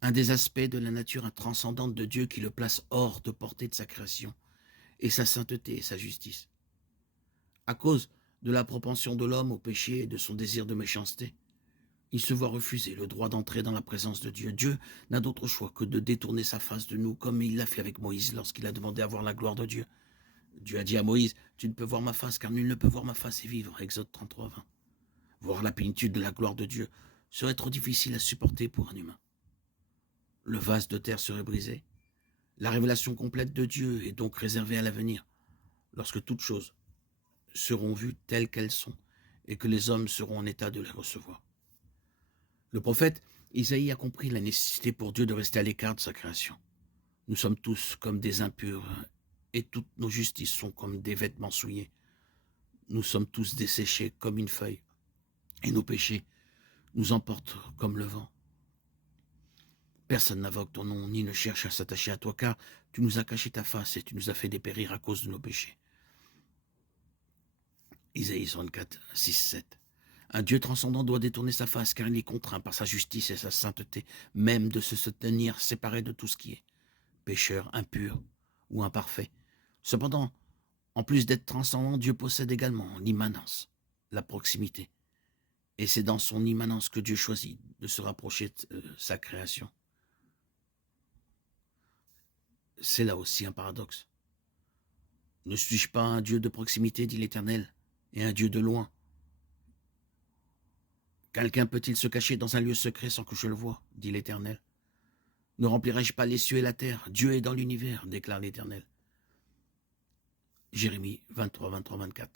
un des aspects de la nature transcendante de Dieu qui le place hors de portée de sa création, et sa sainteté et sa justice. À cause de la propension de l'homme au péché et de son désir de méchanceté, il se voit refuser le droit d'entrer dans la présence de Dieu. Dieu n'a d'autre choix que de détourner sa face de nous, comme il l'a fait avec Moïse lorsqu'il a demandé à voir la gloire de Dieu. Dieu a dit à Moïse, tu ne peux voir ma face, car nul ne peut voir ma face et vivre. Exode 33, 20. Voir la plénitude de la gloire de Dieu serait trop difficile à supporter pour un humain. Le vase de terre serait brisé. La révélation complète de Dieu est donc réservée à l'avenir, lorsque toutes choses seront vues telles qu'elles sont, et que les hommes seront en état de les recevoir. Le prophète Isaïe a compris la nécessité pour Dieu de rester à l'écart de sa création. Nous sommes tous comme des impurs, et toutes nos justices sont comme des vêtements souillés. Nous sommes tous desséchés comme une feuille, et nos péchés nous emportent comme le vent. Personne n'invoque ton nom, ni ne cherche à s'attacher à toi, car tu nous as caché ta face et tu nous as fait dépérir à cause de nos péchés. Isaïe 64, 6, 7. Un Dieu transcendant doit détourner sa face, car il est contraint par sa justice et sa sainteté, même de se tenir séparé de tout ce qui est pécheur, impur ou imparfait. Cependant, en plus d'être transcendant, Dieu possède également l'immanence, la proximité. Et c'est dans son immanence que Dieu choisit de se rapprocher de sa création. C'est là aussi un paradoxe. Ne suis-je pas un Dieu de proximité, dit l'Éternel, et un Dieu de loin? Quelqu'un peut-il se cacher dans un lieu secret sans que je le voie, dit l'Éternel? Ne remplirai-je pas les cieux et la terre? Dieu est dans l'univers, déclare l'Éternel. Jérémie 23, 23, 24.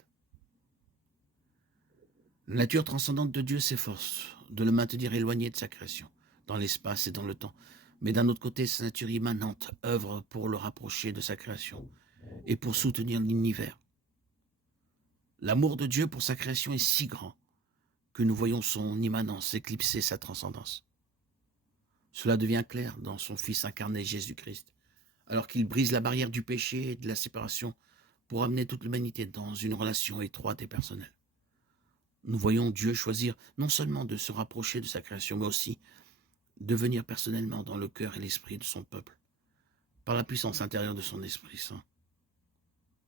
La nature transcendante de Dieu s'efforce de le maintenir éloigné de sa création, dans l'espace et dans le temps. Mais d'un autre côté, sa nature immanente œuvre pour le rapprocher de sa création et pour soutenir l'univers. L'amour de Dieu pour sa création est si grand que nous voyons son immanence éclipser sa transcendance. Cela devient clair dans son Fils incarné Jésus-Christ, alors qu'il brise la barrière du péché et de la séparation pour amener toute l'humanité dans une relation étroite et personnelle. Nous voyons Dieu choisir non seulement de se rapprocher de sa création, mais aussi de venir personnellement dans le cœur et l'esprit de son peuple, par la puissance intérieure de son Esprit Saint.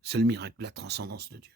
C'est le miracle de la transcendance de Dieu.